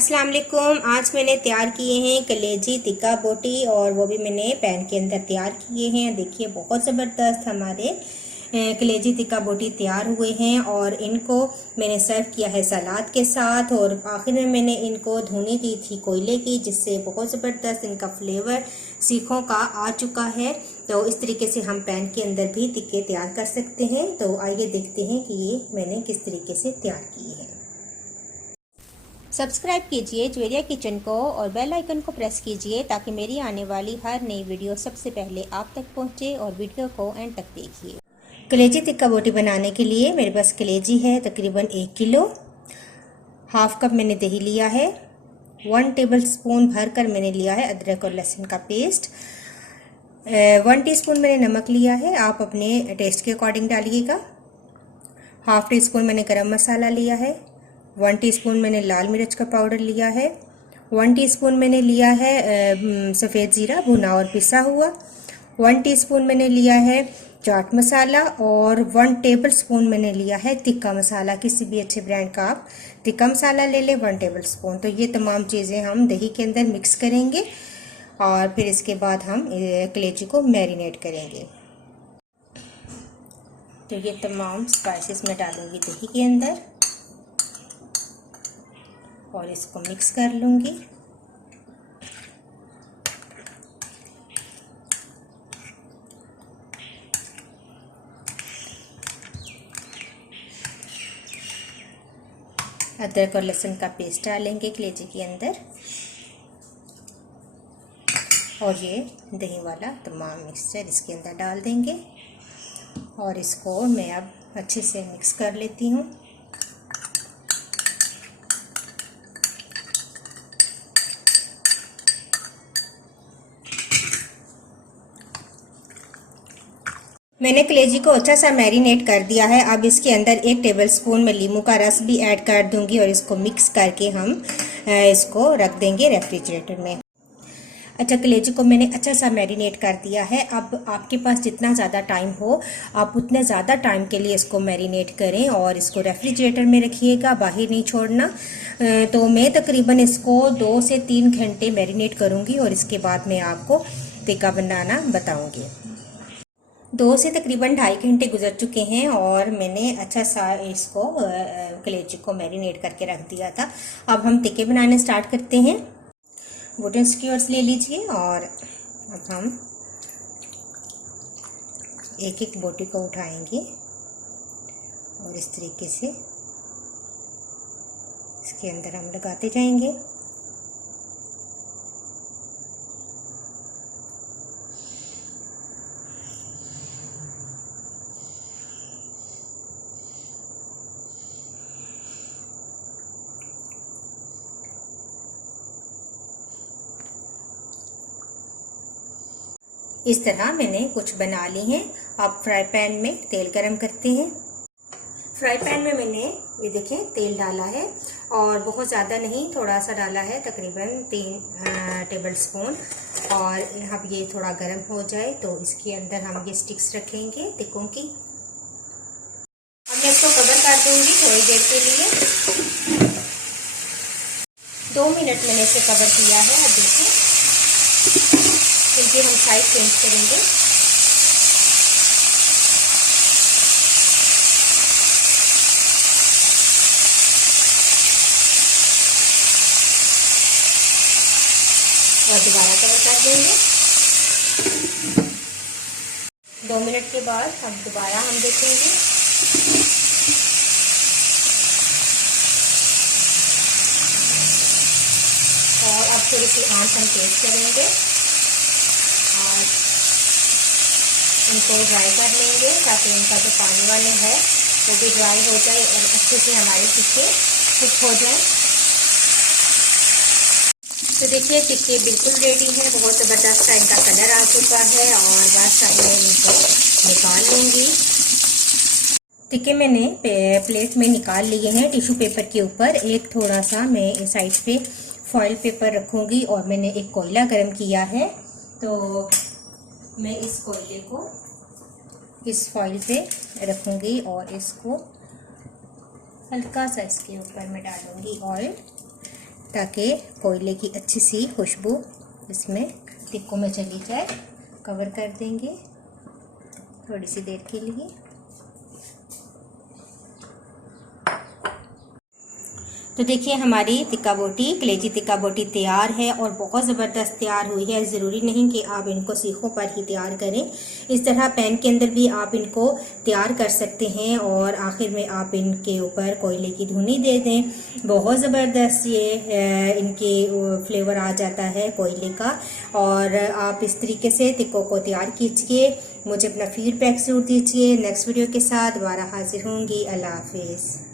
अस्सलाम वालेकुम। आज मैंने तैयार किए हैं कलेजी टिक्का बोटी और वो भी मैंने पैन के अंदर तैयार किए हैं। देखिए बहुत ज़बरदस्त हमारे कलेजी टिक्का बोटी तैयार हुए हैं और इनको मैंने सर्व किया है सलाद के साथ। और आखिर में मैंने इनको धुनी दी थी कोयले की, जिससे बहुत ज़बरदस्त इनका फ्लेवर सीखों का आ चुका है। तो इस तरीके से हम पैन के अंदर भी टिक्के तैयार कर सकते हैं। तो आइए देखते हैं कि ये मैंने किस तरीके से तैयार किए हैं। सब्सक्राइब कीजिए ज्वेरिया किचन को और बेल आइकन को प्रेस कीजिए ताकि मेरी आने वाली हर नई वीडियो सबसे पहले आप तक पहुंचे। और वीडियो को एंड तक देखिए। कलेजी टिक्का बोटी बनाने के लिए मेरे पास कलेजी है तकरीबन 1 किलो। हाफ कप मैंने दही लिया है। 1 टेबल स्पून भरकर मैंने लिया है अदरक और लहसुन का पेस्ट। 1 टीस्पून मैंने नमक लिया है, आप अपने टेस्ट के अकॉर्डिंग डालिएगा। हाफ टी स्पून मैंने गरम मसाला लिया है। 1 टीस्पून मैंने लाल मिर्च का पाउडर लिया है। 1 टीस्पून मैंने लिया है सफ़ेद ज़ीरा भुना और पिसा हुआ। 1 टीस्पून मैंने लिया है चाट मसाला और 1 टेबल स्पून मैंने लिया है तिक्का मसाला। किसी भी अच्छे ब्रांड का आप तिक्का मसाला ले लें 1 टेबल स्पून। तो ये तमाम चीज़ें हम दही के अंदर मिक्स करेंगे और फिर इसके बाद हम कलेजी को मैरिनेट करेंगे। तो ये तमाम स्पाइसेस मैं डालूंगी दही के अंदर और इसको मिक्स कर लूँगी। अदरक और लहसुन का पेस्ट डालेंगे कलेजी के अंदर और ये दही वाला तमाम मिक्सचर इसके अंदर डाल देंगे और इसको मैं अब अच्छे से मिक्स कर लेती हूँ। मैंने कलेजी को अच्छा सा मैरिनेट कर दिया है। अब इसके अंदर 1 टेबल स्पून में नींबू का रस भी ऐड कर दूंगी और इसको मिक्स करके हम इसको रख देंगे रेफ्रिजरेटर में। अच्छा, कलेजी को मैंने अच्छा सा मैरिनेट कर दिया है। अब आपके पास जितना ज़्यादा टाइम हो आप उतने ज़्यादा टाइम के लिए इसको मैरिनेट करें और इसको रेफ्रिजरेटर में रखिएगा, बाहर नहीं छोड़ना। तो मैं तकरीबन इसको 2 से 3 घंटे मैरिनेट करूँगी और इसके बाद मैं आपको टिक्का बनाना बताऊँगी। 2 से तकरीबन 2.5 घंटे गुजर चुके हैं और मैंने अच्छा सा इसको कलेजी को मैरिनेट करके रख दिया था। अब हम टिक्के बनाने स्टार्ट करते हैं। वुडन स्क्यूअर्स ले लीजिए और अब हम एक एक बोटी को उठाएंगे और इस तरीके से इसके अंदर हम लगाते जाएंगे। इस तरह मैंने कुछ बना ली हैं। अब फ्राई पैन में तेल गरम करते हैं। फ्राई पैन में मैंने ये देखें तेल डाला है और बहुत ज़्यादा नहीं, थोड़ा सा डाला है, तकरीबन 3 टेबल स्पून। और अब ये थोड़ा गर्म हो जाए तो इसके अंदर हम ये स्टिक्स रखेंगे टिक्कों की। अब मैं इसको कवर कर दूंगी थोड़ी देर के लिए। 2 मिनट मैंने इसे कवर किया है। अब देखिए क्योंकि हम साइड चेंज करेंगे। और दोबारा कवर कर देंगे। 2 मिनट के बाद अब दोबारा हम देखेंगे। और अब थोड़ी सी आंच हम तेज करेंगे और इनको ड्राई कर लेंगे ताकि इनका जो पानी वाले है वो भी ड्राई हो जाए और अच्छे से हमारे टिक्के कुक हो जाए। तो देखिए टिक्के बिल्कुल रेडी है, बहुत ज़बरदस्त सा इनका कलर आ चुका है और बस मैं इनको निकाल लूँगी। टिक्के मैंने प्लेट में निकाल लिए हैं टिश्यू पेपर के ऊपर। एक थोड़ा सा मैं इस साइड पे फॉइल पेपर रखूँगी और मैंने एक कोयला गर्म किया है। तो मैं इस कोयले को इस फॉइल पे रखूँगी और इसको हल्का सा इसके ऊपर मैं डालूँगी ऑयल ताकि कोयले की अच्छी सी खुशबू इसमें टिक्कों में चली जाए। कवर कर देंगे थोड़ी सी देर के लिए। तो देखिए हमारी तिक्का बोटी, कलेजी तिक्का बोटी तैयार है और बहुत ज़बरदस्त तैयार हुई है। ज़रूरी नहीं कि आप इनको सीखों पर ही तैयार करें, इस तरह पैन के अंदर भी आप इनको तैयार कर सकते हैं और आखिर में आप इनके ऊपर कोयले की धुनी दे दें। बहुत ज़बरदस्त ये इनके फ्लेवर आ जाता है कोयले का। और आप इस तरीके से तिक्कों को तैयार कीजिए। मुझे अपना फीडबैक ज़रूर दीजिए। नेक्स्ट वीडियो के साथ दोबारा हाजिर होंगी। अल्लाह हाफिज़।